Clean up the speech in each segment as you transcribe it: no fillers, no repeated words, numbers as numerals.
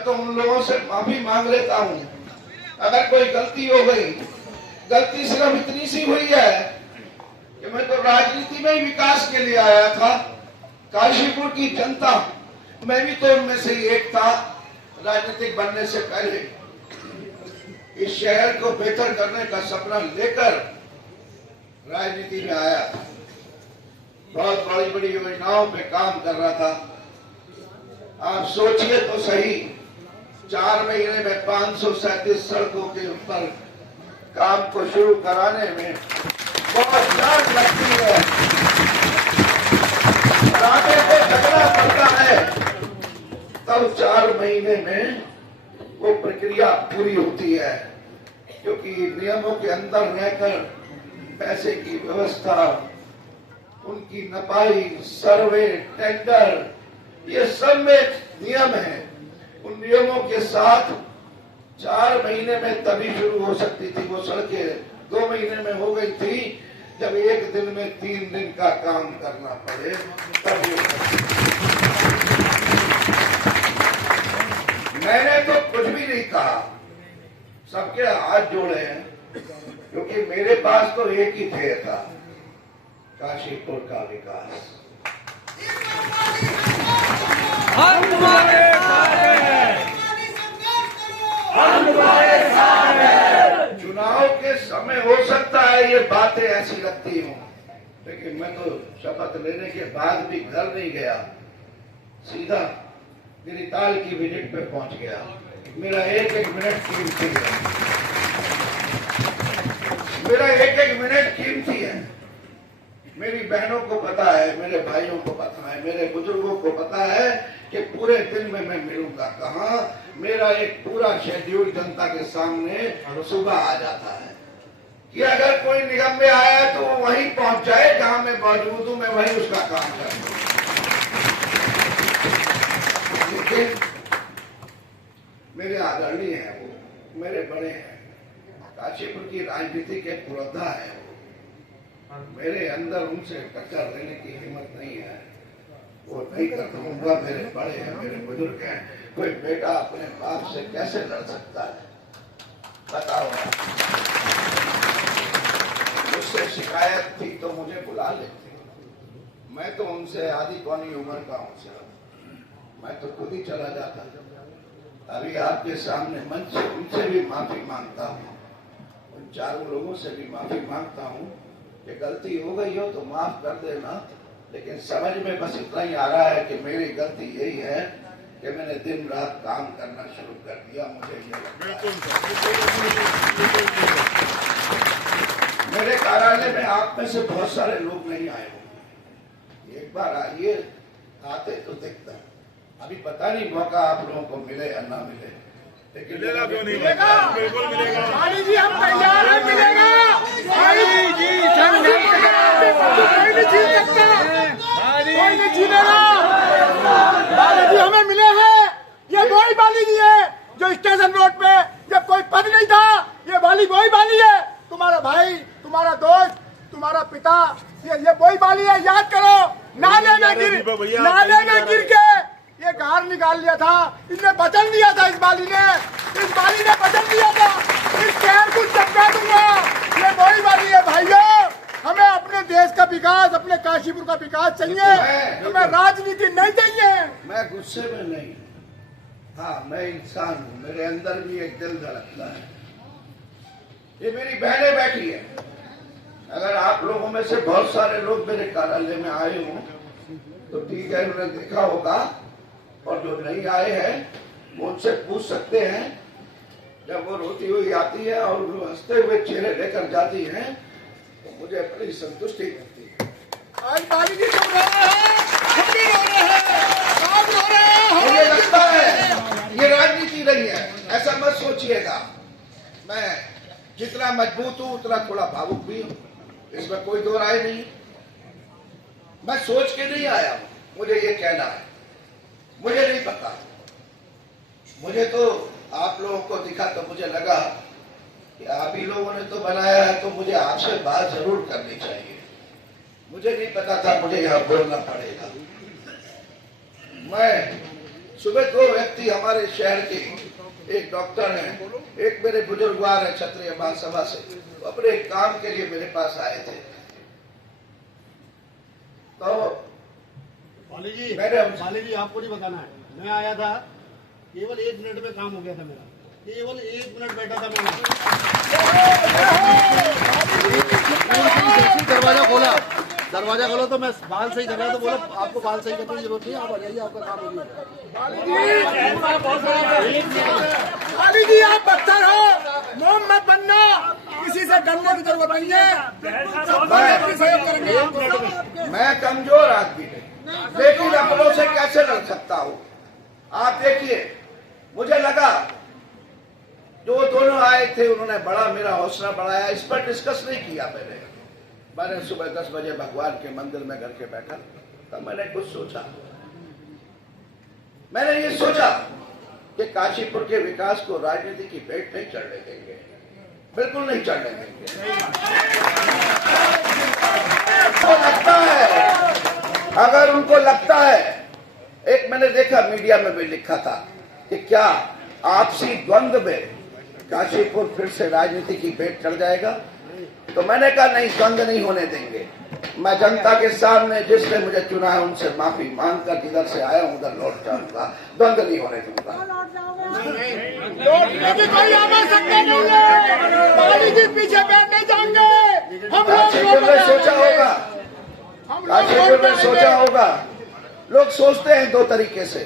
मैं तो उन लोगों से माफी मांग लेता हूँ। अगर कोई गलती हो गई, गलती सिर्फ इतनी सी हुई है कि मैं तो राजनीति में ही विकास के लिए आया था। काशीपुर की जनता, मैं भी तो उनमें से एक था। राजनीतिक बनने से पहले इस शहर को बेहतर करने का सपना लेकर राजनीति में आया था। बहुत बड़ी बड़ी योजनाओं पे काम कर रहा था। आप सोचिए तो सही, 4 महीने में 537 सड़कों के ऊपर काम को शुरू कराने में बहुत जान लगती है। राते को झगड़ा पड़ता है, तब 4 महीने में वो प्रक्रिया पूरी होती है। क्योंकि नियमों के अंदर रहकर पैसे की व्यवस्था, उनकी नपाई, सर्वे, टेंडर, ये सब में नियम है। उन नियमों के साथ 4 महीने में तभी शुरू हो सकती थी वो सड़कें। 2 महीने में हो गई थी। जब एक दिन में 3 दिन का काम करना पड़े तब मैंने तो कुछ भी नहीं कहा, सबके हाथ जोड़े हैं, क्योंकि मेरे पास तो एक ही ध्येय था, काशीपुर का विकास। हम तुम्हारे साथ हैं, हम तुम्हारे साथ हैं। चुनाव के समय हो सकता है ये बातें ऐसी लगती हूँ, लेकिन मैं तो शपथ लेने के बाद भी घर नहीं गया, सीधा गिरिताल की विजिट पे पहुंच गया। मेरा एक एक मिनट कीमती है, मेरा एक एक मिनट कीमती है। मेरी बहनों को पता है, मेरे भाइयों को पता है, मेरे बुजुर्गों को पता है कि पूरे दिन में मैं मिलूंगा कहाँ। मेरा एक पूरा शेड्यूल जनता के सामने सुबह आ जाता है कि अगर कोई निगम में आया तो वो वहीं पहुंच जाए जहां मैं मौजूद हूं, मैं वहीं उसका काम करूं। लेकिन मेरे आदरणीय हैं, वो मेरे बड़े हैं, काशीपुर की राजनीति के पुरोधा है। मेरे अंदर उनसे टक्कर लेने की हिम्मत नहीं है, वो नहीं कर दूंगा। मेरे बड़े हैं, मेरे बुजुर्ग हैं। कोई बेटा अपने बाप से कैसे लड़ सकता है, बताओ। मुझसे शिकायत थी तो मुझे बुला लेते, मैं तो उनसे आधी पौनी उम्र का हूँ सिर्फ, मैं तो खुद ही चला जाता। अभी आपके सामने मंच से उनसे भी माफी मांगता हूँ, उन चारों लोगों से भी माफी मांगता हूँ कि गलती हो गई हो तो माफ कर देना। लेकिन समझ में बस इतना ही आ रहा है कि मेरी गलती यही है कि मैंने दिन रात काम करना शुरू कर दिया। मुझे ये मेरे कार्यालय में आप में से बहुत सारे लोग नहीं आए होंगे, एक बार आइए, आते तो दिखता। अभी पता नहीं मौका आप लोगों को मिले या ना मिले, लेकिन मिलेगा क्यों नहीं मिलेगा, बिल्कुल मिलेगा। वाली जी हम तैयार हैं, मिलेगा। वाली जी कोई नहीं जीत सकता, कोई नहीं जीतेगा। वाली जी हमें मिले हैं, ये वही वाली जी है जो स्टेशन रोड पे जब कोई पद नहीं था, ये वाली वही वाली है। तुम्हारा भाई, तुम्हारा दोस्त, तुम्हारा पिता, ये वही वाली है। याद करो, नाले में गिर के ये गार निकाल लिया था, इसने वचन दिया था, इस बाली ने वचन दिया था, इस शहर को चमका दूंगा। ये वही बाली है भाइयों। हमें अपने देश का विकास, अपने काशीपुर का विकास चाहिए, हमें राजनीति नहीं चाहिए। मैं गुस्से में नहीं, हाँ मैं इंसान हूँ, मेरे अंदर भी एक दिल धड़कता है। ये मेरी बहनें बैठी है। अगर आप लोगों में से बहुत सारे लोग मेरे कार्यालय में आए हों तो ठीक है, उन्होंने देखा होगा, और जो नहीं आए हैं वो उनसे पूछ सकते हैं। जब वो रोती हुई आती है और वो हंसते हुए चेहरे लेकर जाती हैं तो मुझे बड़ी संतुष्टि मिलती है। आज बाली जी चुप रहे हैं, हम भी रो रहे हैं, आप रो रहे हैं। मुझे लगता है ये राजनीति नहीं है, ऐसा मत सोचिएगा। मैं जितना मजबूत हूँ उतना थोड़ा भावुक भी हूँ, इसमें कोई दो राय नहीं। मैं सोच के नहीं आया हूँ, मुझे ये कहना है, मुझे नहीं पता। मुझे तो आप लोगों को दिखा तो मुझे लगा कि आप ही लोगों ने तो बनाया है, तो मुझे आपसे बात जरूर करनी चाहिए। मुझे नहीं पता था मुझे यहाँ बोलना पड़ेगा। मैं सुबह दो व्यक्ति हमारे शहर के, एक डॉक्टर हैं, एक मेरे बुजुर्गवार हैं क्षत्रिय महासभा से, वो अपने काम के लिए मेरे पास आए थे। तो माली जी, मैंने माली जी आपको नहीं बताना है, मैं आया था केवल 1 मिनट में काम हो गया था मेरा, केवल 1 मिनट बैठा था मैं। दरवाजा खोलो तो मैं बाल सही कर रहा था, बोला आपको बाल सही करने की जरूरत नहीं, आप आ जाइए, आपका काम हो गया। माली जी आप पत्थर हो, मोम मत बनना, किसी से डरने की जरूरत नहीं है, सहयोग करेंगे। मैं कमजोर आदमी हूँ, लेकिन अपनों से कैसे लड़ सकता हूँ। आप देखिए, मुझे लगा जो दोनों आए थे उन्होंने बड़ा मेरा हौसला बढ़ाया, इस पर डिस्कस नहीं किया मैंने सुबह 10 बजे भगवान के मंदिर में घर के बैठा, तब मैंने कुछ सोचा। मैंने ये सोचा कि काशीपुर के विकास को राजनीति की भेंट नहीं चढ़ने देंगे, बिल्कुल नहीं चढ़ने देंगे। तो लगता है, अगर उनको लगता है, एक मैंने देखा मीडिया में भी लिखा था कि क्या आपसी द्वंद्व में काशीपुर फिर से राजनीति की भेंट चढ़ जाएगा, तो मैंने कहा नहीं, द्वंद्व नहीं होने देंगे। मैं जनता के सामने जिसने मुझे चुना है उनसे माफी मांगकर जिधर से आया हूं उधर लौट जाऊंगा, द्वंद्व नहीं होने दूंगा। लौटने की कोई आवश्यकता नहीं है, माली जी पीछे बैठने जाएंगे। काशीपुर में सोचा होगा, काशीपुर में सोचा होगा, लोग सोचते हैं दो तरीके से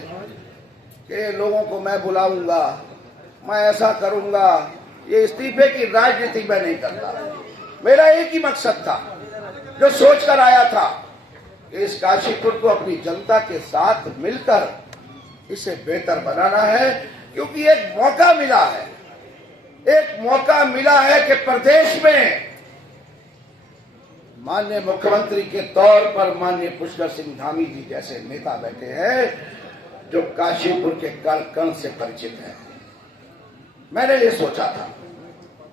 कि लोगों को मैं बुलाऊंगा, मैं ऐसा करूंगा। ये इस्तीफे की राजनीति मैं नहीं करता। मेरा एक ही मकसद था, जो सोच कर आया था कि इस काशीपुर को अपनी जनता के साथ मिलकर इसे बेहतर बनाना है, क्योंकि एक मौका मिला है, एक मौका मिला है कि प्रदेश में माननीय मुख्यमंत्री के तौर पर माननीय पुष्कर सिंह धामी जी जैसे नेता बैठे हैं जो काशीपुर के कण कण से परिचित हैं। मैंने ये सोचा था,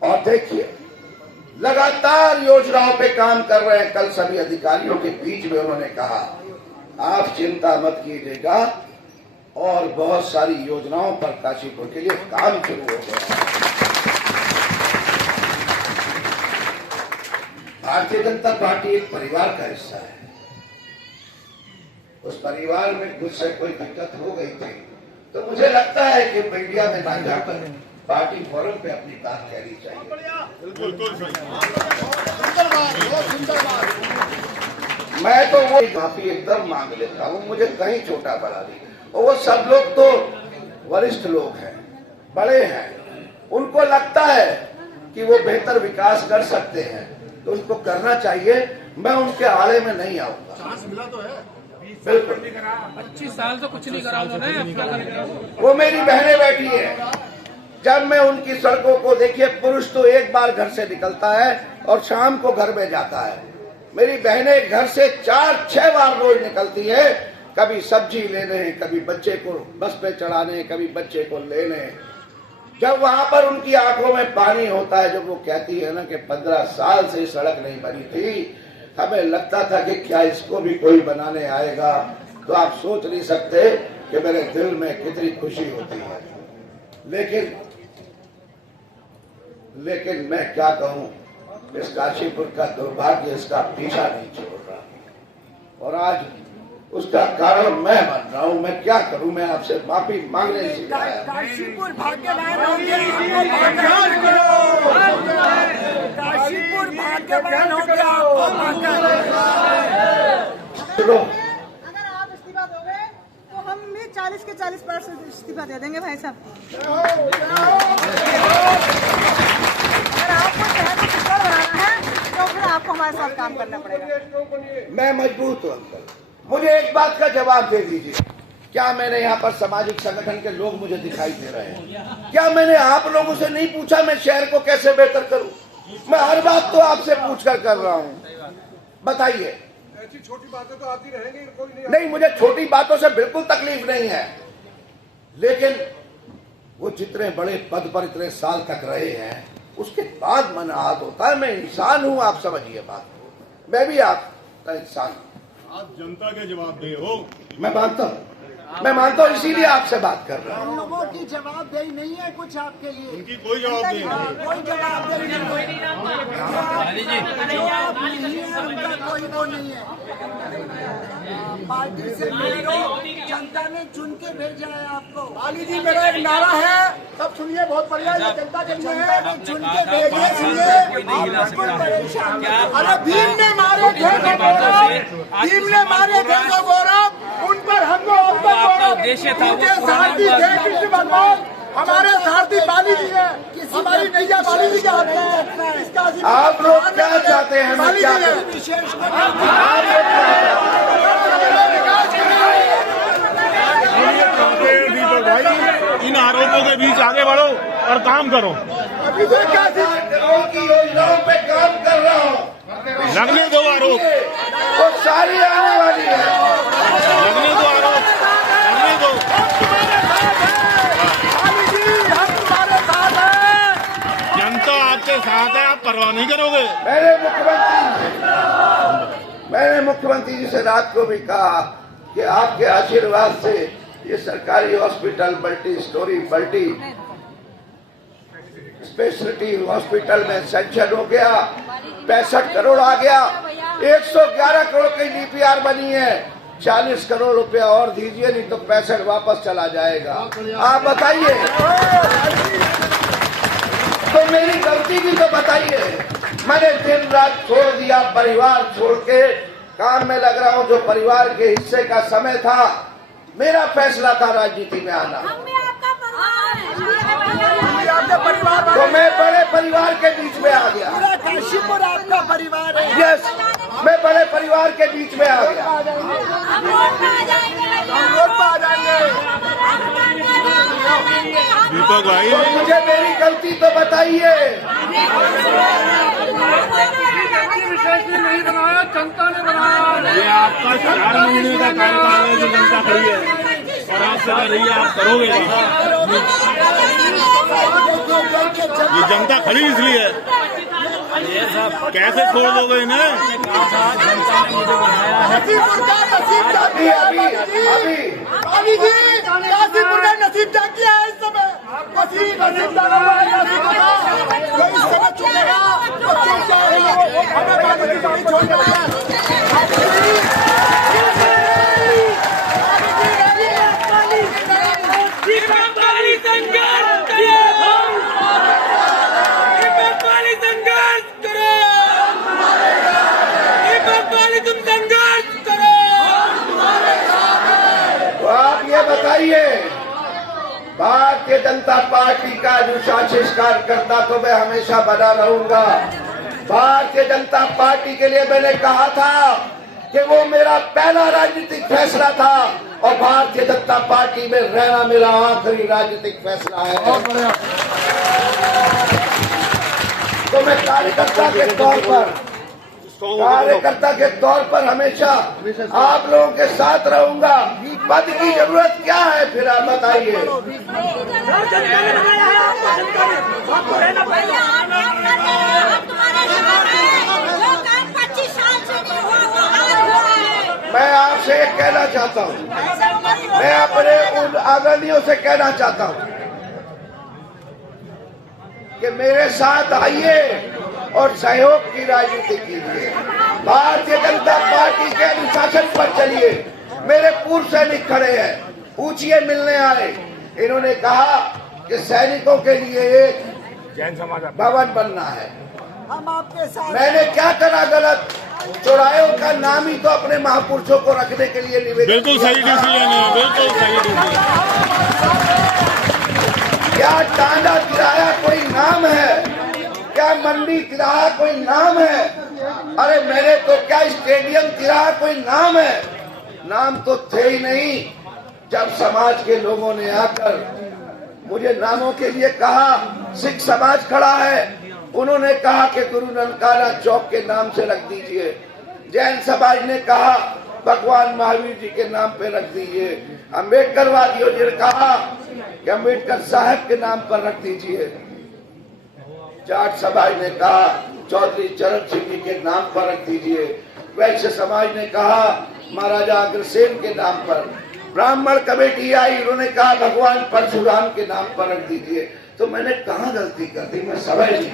और देखिए लगातार योजनाओं पे काम कर रहे हैं। कल सभी अधिकारियों के बीच में उन्होंने कहा आप चिंता मत कीजिएगा, और बहुत सारी योजनाओं पर काशीपुर के लिए काम शुरू हो गया। भारतीय जनता पार्टी एक परिवार का हिस्सा है, उस परिवार में कुछ से कोई दिक्कत हो गई थी तो मुझे लगता है कि मीडिया में ना जाकर पार्टी फोरम पे अपनी बात कहनी चाहिए। मैं तो वो माफी एकदम मांग लेता हूँ, मुझे कहीं छोटा बड़ा नहीं। और वो सब लोग तो वरिष्ठ लोग हैं, बड़े हैं, उनको लगता है कि वो बेहतर विकास कर सकते हैं तो उनको करना चाहिए। मैं उनके आड़े में नहीं आऊंगा। चांस मिला तो है, बिल्कुल 25 साल तो कुछ नहीं करा उन्होंने। वो मेरी बहनें बैठी है, जब मैं उनकी सड़कों को देखिए, पुरुष तो एक बार घर से निकलता है और शाम को घर में जाता है, मेरी बहनें घर से 4-6 बार रोज निकलती है, कभी सब्जी लेने, कभी बच्चे को बस पे चढ़ाने, कभी बच्चे को लेने। जब वहां पर उनकी आंखों में पानी होता है, जब वो कहती है ना कि 15 साल से सड़क नहीं बनी थी, हमें लगता था कि क्या इसको भी कोई बनाने आएगा। तो आप सोच नहीं सकते कि मेरे दिल में कितनी खुशी होती है। लेकिन मैं क्या कहूं, इस काशीपुर का दुर्भाग्य इसका पीछा नहीं छोड़ रहा, और आज उसका कारण मैं बन रहा हूं। मैं क्या करूं, मैं आपसे माफी मांगने से काशीपुर भाग्यवान हो गया, काशीपुर भाग्यवान हो गया। चलो, अगर आप इस्तीफा दोगे तो हम भी 40 के 40% इस्तीफा दे देंगे भाई साहब। अगर आपको शहर को सुंदर बनाना है तो फिर आपको हमारे साथ काम करना पड़ेगा। मैं मजबूत हूं अंकल, मुझे एक बात का जवाब दे दीजिए, क्या मैंने यहाँ पर सामाजिक संगठन के लोग मुझे दिखाई दे रहे हैं? क्या मैंने आप लोगों से नहीं पूछा मैं शहर को कैसे बेहतर करूं? मैं हर बात तो आपसे पूछकर कर रहा हूं, बताइए। ऐसी छोटी बातें तो आती रहेंगी, कोई नहीं, मुझे छोटी बातों से बिल्कुल तकलीफ नहीं है, लेकिन वो जितने बड़े पद पर इतने साल तक रहे हैं उसके बाद मन आहत होता है। मैं इंसान हूं, आप समझिए बात, मैं भी आपका इंसान हूं। आप जनता के जवाब दे हो। मैं मानता हूं, मैं मानता हूँ, इसीलिए आपसे बात कर रहा हूँ। हम लोगों की जवाबदेही नहीं है कुछ आपके लिए, उनकी कोई जवाब नहीं है। कोई जवाबदेही नहीं है, जो आप नहीं है उनका कोई वो नहीं है। पार्टी से मिलो, जनता ने चुन के भेजा है आपको। बाली जी, मेरा एक नारा है, सब सुनिए, बहुत बढ़िया, ये जनता के लिए है। जनता ने चुन के भेजे इसलिए आप बिल्कुल परेशान। अरे भीम ने मारे थे तो गौरव, भीम ने मारे थे तो गौरव, उन पर हमको अब तक गौरव। उनके सारथी थे कृष्ण भगवान, हमारे सारथी बाली जी है, हमारी नैया बाली जी के हाथ में है। इसका आप लोग क्या चाहते हैं? बाली जी है। विशेष दीपक भाई, इन आरोपों के बीच आगे बढ़ो और काम करो। अभी तो क्या थी? करोड़ की योजनाओं पे काम कर रहा हूँ। लगने दो आरोप, वो सारी आने वाली है। लगने दो आरोप, लगने दो। बाली जी, हम तुम्हारे साथ हैं। जनता आपके साथ है, आप परवाह नहीं करोगे। मैंने मुख्यमंत्री जी से रात को भी कहा कि आपके आशीर्वाद से ये सरकारी हॉस्पिटल मल्टी स्पेशलिटी हॉस्पिटल में सैंक्शन हो गया, 65 करोड़ आ गया, 111 करोड़ की डीपीआर बनी है। 40 करोड़ रुपया और दीजिए, नहीं तो 65 वापस चला जाएगा। आप बताइए, तो मेरी गलती भी तो बताइए। मैंने दिन रात छोड़ दिया, परिवार छोड़ के काम में लग रहा हूँ। जो परिवार के हिस्से का समय था, मेरा फैसला था राजनीति में आना, तो मैं बड़े परिवार के बीच में आ गया। पूरा काशीपुर आपका परिवार है। यस, मैं बड़े परिवार के बीच में आ गया। हम वोट पे आ जाएंगे। दीपक भाई, तो मुझे मेरी गलती तो बताइए। नहीं बनाया, जनता ने बनाया। ये आपका 4 महीने का कार्यकाल है जो जनता खड़ी है और आपसे कह रही है आप करोगे। ये जनता खड़ी इसलिए है, कैसे छोड़ दोगे इन्हें? काशीपुर का नसीब जाग अभी गया अभी है अभी बाली जी, काशीपुर का नसीब जाग गया है इस समय। नसीब जागा हुआ है काशीपुर का, जो इस समय चुकेगा तो चुक जाएगा। हमें बाली जी नहीं छोड़ने वाला। बताइए, भारतीय जनता पार्टी का अनुशासित कार्यकर्ता तो मैं हमेशा बना रहूंगा। भारतीय जनता पार्टी के लिए मैंने कहा था कि वो मेरा पहला राजनीतिक फैसला था और भारतीय जनता पार्टी में रहना मेरा आखिरी राजनीतिक फैसला है। तो मैं कार्यकर्ता के तौर पर हमेशा आप लोगों के साथ रहूंगा। पद की जरूरत क्या है फिर आप बताइए। मैं आपसे एक कहना चाहता हूँ, मैं अपने उन आदरणीयों से कहना चाहता हूँ कि मेरे साथ आइए और सहयोग की राजनीति कीजिए। भारतीय जनता पार्टी के अनुशासन पर चलिए। मेरे पूर्व सैनिक खड़े हैं, पूछिए, मिलने आए। इन्होंने कहा कि सैनिकों के लिए एक भवन बनना है। हम आपके साथ। मैंने क्या करा गलत? चौरायों का नाम ही तो अपने महापुरुषों को रखने के लिए निवेदन। बिल्कुल सही डिसीजन है, बिल्कुल सही डिसीजन। क्या टांडा किराया कोई नाम है? क्या मंडी किराया कोई नाम है? अरे मेरे तो क्या स्टेडियम किराया कोई नाम है? नाम तो थे ही नहीं। जब समाज के लोगों ने आकर मुझे नामों के लिए कहा, सिख समाज खड़ा है, उन्होंने कहा कि गुरु ननकाना चौक के नाम से रख दीजिए। जैन समाज ने कहा भगवान महावीर जी के नाम पे रख दीजिए। अम्बेडकरवादियों ने कहा कि अम्बेडकर साहब के नाम पर रख दीजिए। जाट समाज ने कहा चौधरी चरण सिंह जी के नाम पर रख दीजिए। वैश्य समाज ने कहा महाराजा अग्रसेन के नाम पर। ब्राह्मण कमेटी आई, उन्होंने कहा भगवान परशुराम के नाम पर रख दीजिए। तो मैंने कहाँ गलती कर दी? मैं समझ नहीं।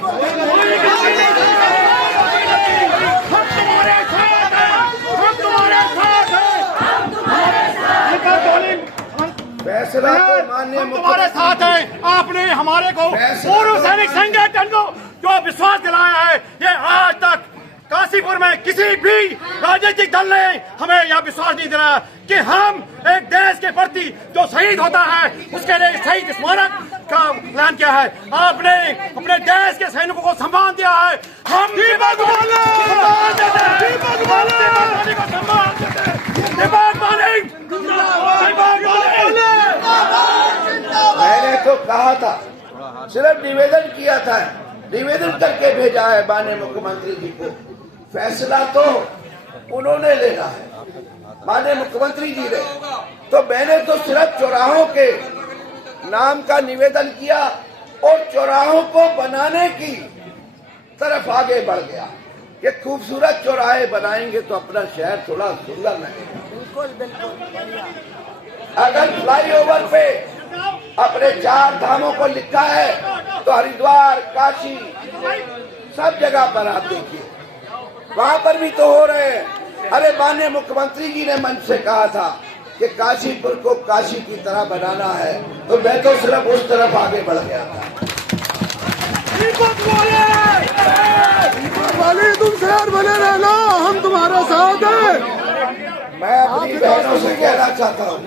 फैसला तो माननीय तुम्हारे साथ है। आपने हमारे को पूर्व सैनिक संगठन को जो विश्वास दिलाया है, ये आज तक काशीपुर में किसी भी राजनीतिक दल ने हमें यह विश्वास नहीं दिलाया कि हम एक देश के प्रति जो शहीद होता है उसके लिए शहीद स्मारक का प्लान किया है। आपने अपने देश के सैनिकों को सम्मान दिया है। हम मैंने तो कहा था, सिर्फ निवेदन किया था, निवेदन करके भेजा है माननीय मुख्यमंत्री जी को। फैसला तो उन्होंने लेना है, माननीय मुख्यमंत्री जी ने। तो मैंने तो सिर्फ चौराहों के नाम का निवेदन किया और चौराहों को बनाने की तरफ आगे बढ़ गया कि खूबसूरत चौराहे बनाएंगे तो अपना शहर थोड़ा सुंदर लगेगा। बिल्कुल बिल्कुल। अगर फ्लाईओवर पे अपने 4 धामों को लिखा है तो हरिद्वार, काशी, सब जगह पर आप देखिए, वहां पर भी तो हो रहे हैं। अरे माननीय मुख्यमंत्री जी ने मन से कहा था कि काशीपुर को काशी की तरह बनाना है, तो मैं तो सिर्फ उस तरफ आगे बढ़ गया था। तुम शहर बने रहना, हम तुम्हारा साथ है। मैं अपनी बहनों से कहना चाहता हूँ,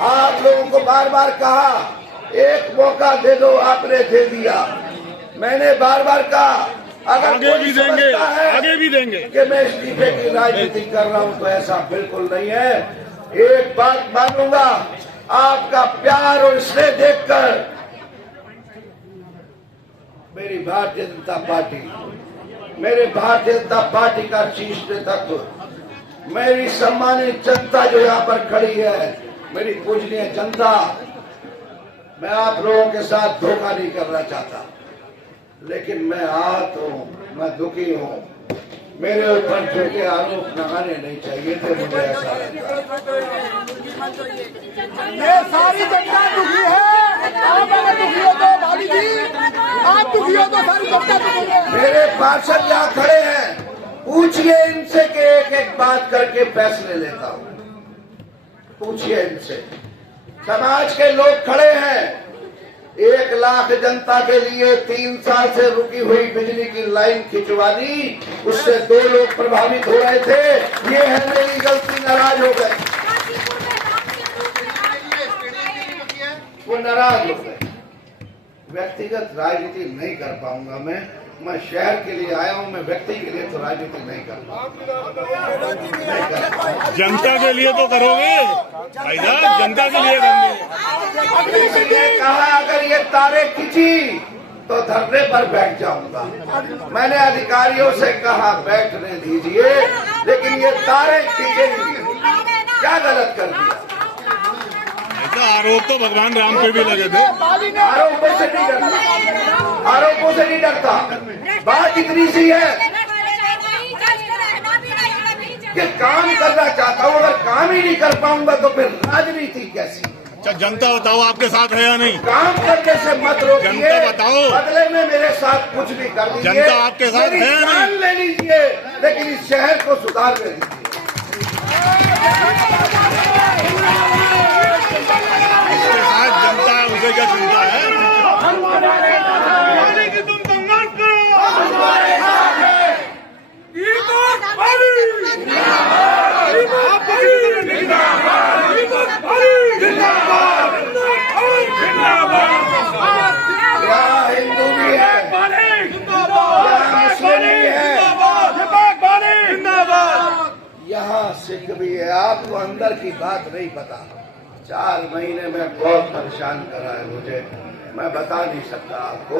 आप लोगों को बार बार कहा एक मौका दे दो, आपने दे दिया। मैंने बार बार कहा अगर आगे भी देंगे, आगे भी देंगे कि मैं इस्तीफे की राजनीति कर रहा हूँ, तो ऐसा बिल्कुल नहीं है। एक बात मानूंगा, आपका प्यार और स्नेह देखकर मेरी भारतीय जनता पार्टी, मेरे भारतीय जनता पार्टी का शीर्ष नेतृत्व, मेरी सम्मानित जनता जो यहाँ पर खड़ी है, मेरी पूजनीय जनता, मैं आप लोगों के साथ धोखा नहीं करना चाहता, लेकिन मैं आहत हूँ, मैं दुखी हूँ। मेरे ऊपर झूठे आरोप लगाने नहीं चाहिए थे, मुझे ऐसा लगता है। ये सारी जनता दुखी है। आप अगर दुखी हो तो भाभी जी, आप दुखी हो तो सारी जनता दुखी है। मेरे पार्षद यहाँ खड़े हैं, पूछिए इनसे कि एक एक बात करके फैसले लेता हूँ। पूछिए इनसे। समाज के लोग खड़े हैं, 1 लाख जनता के लिए 3 साल से रुकी हुई बिजली की लाइन खिंचवा दी, उससे 2 लोग प्रभावित हो रहे थे। ये है मेरी गलती, नाराज हो गए, वो नाराज हो गए। व्यक्तिगत राजनीति नहीं कर पाऊंगा मैं शहर के लिए आया हूँ, मैं व्यक्ति के लिए तो राजनीति नहीं कर पाऊंगा। जनता के लिए तो करोगे भाईजान, जनता के लिए करेंगे। इसलिए कहा अगर ये तारे खींची तो धरने पर बैठ जाऊंगा। मैंने अधिकारियों से कहा बैठने दीजिए, लेकिन ये तारे खींचेंगे, क्या गलत कर दिया? ऐसा आरोप तो भगवान राम पे भी लगे थे। आरोपों से नहीं डरता, आरोपों से नहीं डरता। बात इतनी सी है कि काम करना चाहता हूँ, अगर काम ही नहीं कर पाऊंगा तो फिर राजनीति कैसी? अच्छा जनता बताओ आपके साथ है या नहीं? काम करने से मत रोकिए, जनता बताओ, बदले में मेरे साथ कुछ भी कर दीजिए। जनता आपके साथ है या नहीं? ले लीजिए, लेकिन इस शहर को सुधारने दीजिए। इसके साथ जनता, उसे क्या चिंता है? यहाँ हिंदू भी है, यहाँ मुस्लिम भी है, यहाँ सिख भी है। आपको अंदर की बात नहीं पता। 4 महीने में बहुत परेशान करा है मुझे, मैं बता नहीं सकता आपको।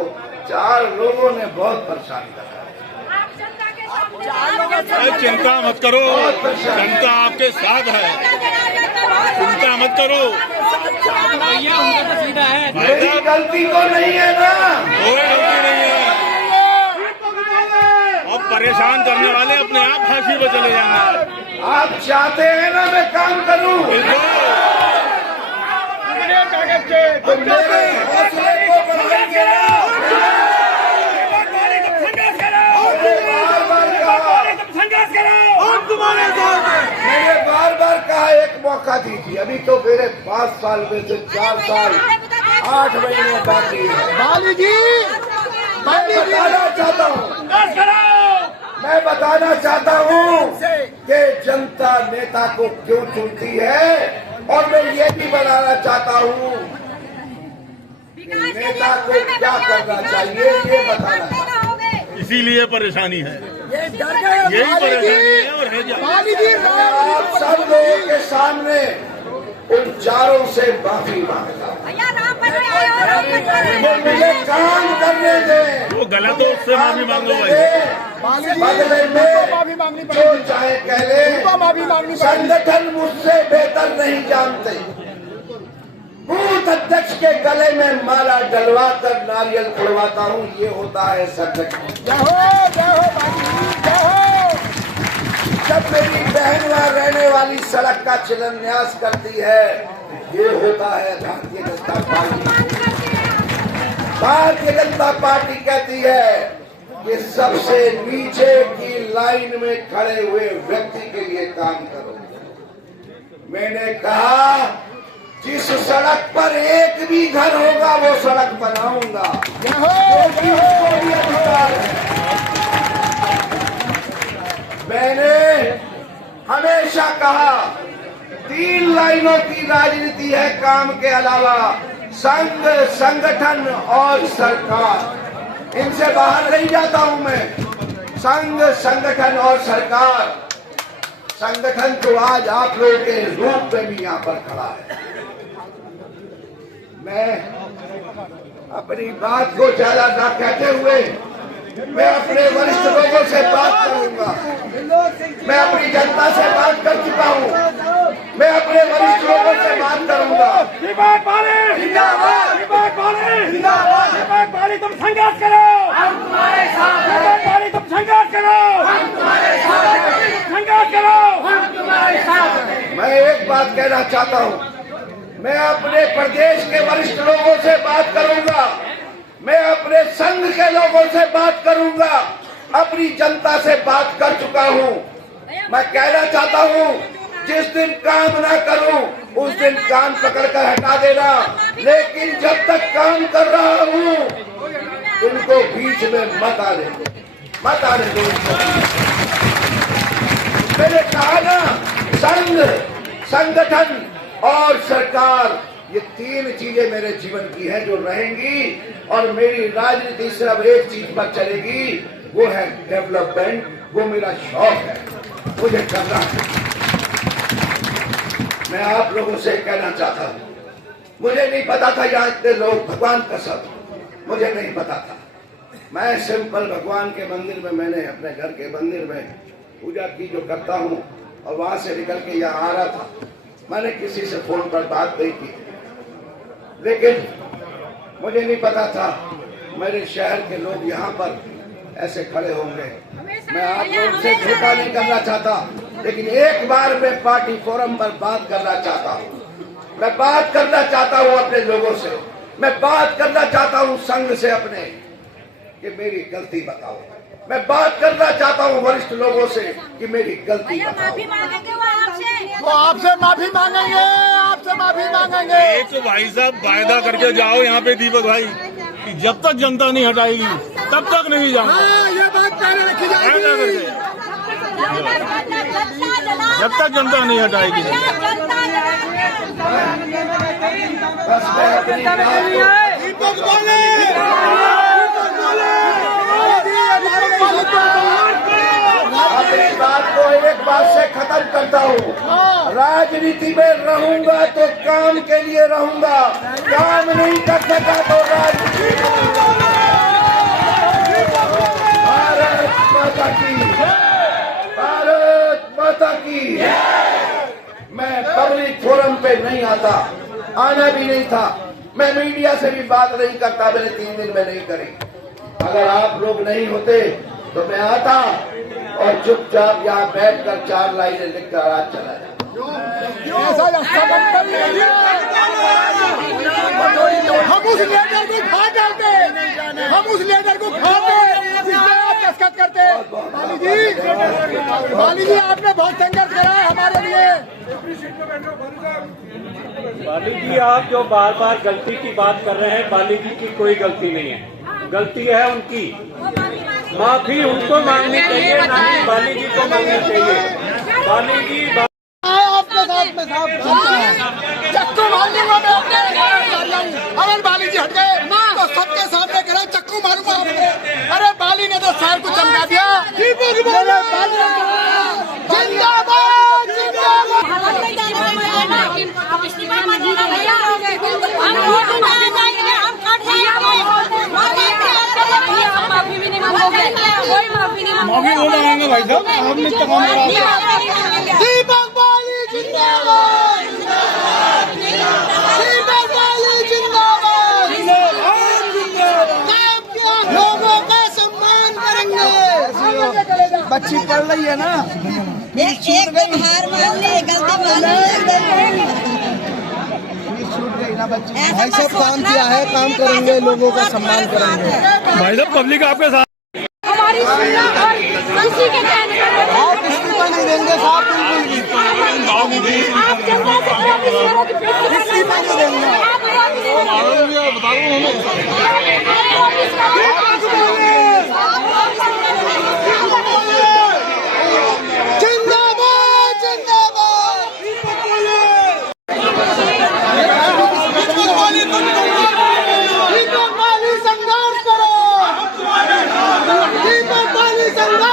4 लोगों ने बहुत परेशान करा है। चिंता मत करो, जनता आपके साथ है, चिंता मत करो। भैया उनका तो सीधा है, मेरी गलती तो नहीं है ना, कोई गलती नहीं है। अब परेशान करने वाले अपने आप फांसी पे चले जाएंगे। आप चाहते हैं ना मैं काम करूं? तो मेरे हौसले को बढ़ाएंगे ना? मैंने बार बार कहा एक मौका दीजिए। अभी तो मेरे 5 साल में से 4 साल 8 महीने बाकी है। मैं बताना चाहता हूँ कि जनता नेता को क्यों चुनती है, और मैं ये भी बताना चाहता हूँ नेता को क्या करना चाहिए, ये बताना चाहता हूँ। इसीलिए परेशानी है, यही परेशानी है। और है क्या? आप सब लोगों के सामने उन चारों से माफी मांगता हूँ। मुझे काम करने दें। वो गलत हो उससे माफी मांगो भाई। बदले में जो चाहे कह ले, संगठन मुझसे बेहतर नहीं जानते। बूथ अध्यक्ष के गले में माला डलवा कर नारियल उड़वाता हूँ, ये होता है संगठन। जब मेरी बहन वहाँ रहने वाली सड़क का शिलान्यास करती है, ये होता है भारतीय जनता पार्टी। भारतीय जनता पार्टी कहती है कि सबसे नीचे की लाइन में खड़े हुए व्यक्ति के लिए काम करो। मैंने कहा जिस सड़क पर एक भी घर होगा वो सड़क बनाऊंगा। मैंने हमेशा कहा 3 लाइनों की राजनीति है काम के अलावा, संघ, संगठन और सरकार। इनसे बाहर नहीं जाता हूं मैं। संघ, संगठन और सरकार। संगठन तो आज आप लोगों के रूप में भी यहाँ पर खड़ा है। मैं अपनी बात को ज्यादा न कहते हुए मैं अपने वरिष्ठ लोगों से बात करूंगा। मैं अपनी जनता से बात कर चुका हूं। मैं अपने वरिष्ठ लोगों से बात करूंगा। तुम संघर्ष करो, हम तुम्हारे साथ हैं। तुम संघर्ष करो, हम तुम्हारे साथ हैं। संघर्ष करो, हम तुम्हारे साथ हैं। मैं एक बात कहना चाहता हूं। मैं अपने प्रदेश के वरिष्ठ लोगों से बात करूंगा। मैं अपने संघ के लोगों से बात करूंगा। अपनी जनता से बात कर चुका हूं। मैं कहना चाहता हूं जिस दिन काम ना करूं उस दिन कान पकड़कर हटा देना, लेकिन जब तक काम कर रहा हूं इनको बीच में मत आने दो। मैंने कहा ना, संघ, संगठन और सरकार, ये 3 चीजें मेरे जीवन की हैं जो रहेंगी, और मेरी राजनीति सिर्फ एक चीज पर चलेगी, वो है डेवलपमेंट। वो मेरा शौक है, मुझे करना है। मैं आप लोगों से कहना चाहता हूं, मुझे नहीं पता था यहाँ इतने लोग, भगवान कसम मुझे नहीं पता था। मैं सिंपल भगवान के मंदिर में, मैंने अपने घर के मंदिर में पूजा की जो करता हूँ, और वहां से निकल के यहाँ आ रहा था। मैंने किसी से फोन पर बात नहीं की, लेकिन मुझे नहीं पता था मेरे शहर के लोग यहाँ पर ऐसे खड़े होंगे। मैं आप लोगों से झूठा नहीं करना चाहता, लेकिन एक बार मैं पार्टी फोरम पर बात करना चाहता हूँ। मैं बात करना चाहता हूँ अपने लोगों से, मैं बात करना चाहता हूँ संघ से अपने, कि मेरी गलती बताओ। मैं बात करना चाहता हूँ वरिष्ठ लोगों से कि मेरी गलती बताओ। वो आपसे माफी मांगेंगे, आपसे माफी मांगेंगे। एक भाई साहब वायदा करके जाओ यहाँ पे दीपक भाई, कि जब तक जनता नहीं हटाएगी तब तक नहीं जाऊंगा। ये बात पहले रखी जाएगी। वायदा करके, जब तक जनता नहीं हटाएगी। बस मैं अपनी बात अपनी बात को एक बात से खत्म करता हूँ। राजनीति में रहूंगा तो काम के लिए रहूंगा, काम नहीं कर सका तो राजनीति। भारत माता की, भारत माता की। मैं पब्लिक फोरम पे नहीं आता, आना भी नहीं था। मैं मीडिया से भी बात नहीं करता, मैंने 3 दिन में नहीं करी। अगर आप लोग नहीं होते तो मैं आता और चुपचाप यहाँ बैठकर 4 लाइनें लिखकर आज चला जाए। ऐसा रास्ता बंद कर लीजिए। हम उस लीडर को खा डालते, हम उस लीडर को खाते जिसमें आप दस्तखत करते। बाली जी आपने बहुत संघर्ष करा है हमारे लिए। बाली जी आप जो बार बार गलती की बात कर रहे हैं, बाली जी की कोई गलती नहीं है, गलती है उनकी। माफी उनको मांगनी चाहिए, ना कि बाली जी को मांगनी चाहिए। बाली जी आपके साथ में चक्कू मारूंगा अगर बाली जी हट गए तो सबके सामने कह रहे चक्कू मारूंगा आपको। अरे बाली ने तो शहर को चमका दिया। जिंदाबाद जिंदाबाद। माफी वो मांगेंगे भाई साहब, हमने तो दीपक बाली जिंदाबाद, दीपक बाली जिंदाबाद। लोगों का सम्मान करेंगे। बच्ची पढ़ रही है ना, एक हार मान ली, गलती मान ली। छूट गई ना बच्ची। भाई साहब काम किया है, काम करेंगे, लोगों का सम्मान करेंगे। भाई साहब पब्लिक आपके साथ हमारी सुनना और किसी के कहने पर आप इस्तीफा नहीं देंगे साहब, बिल्कुल भी आप जनता से इस्तीफा नहीं देंगे। जिंदाबाद जिंदाबाद। दीपक बाली संघर्ष करो, दीपक बाली संघर्ष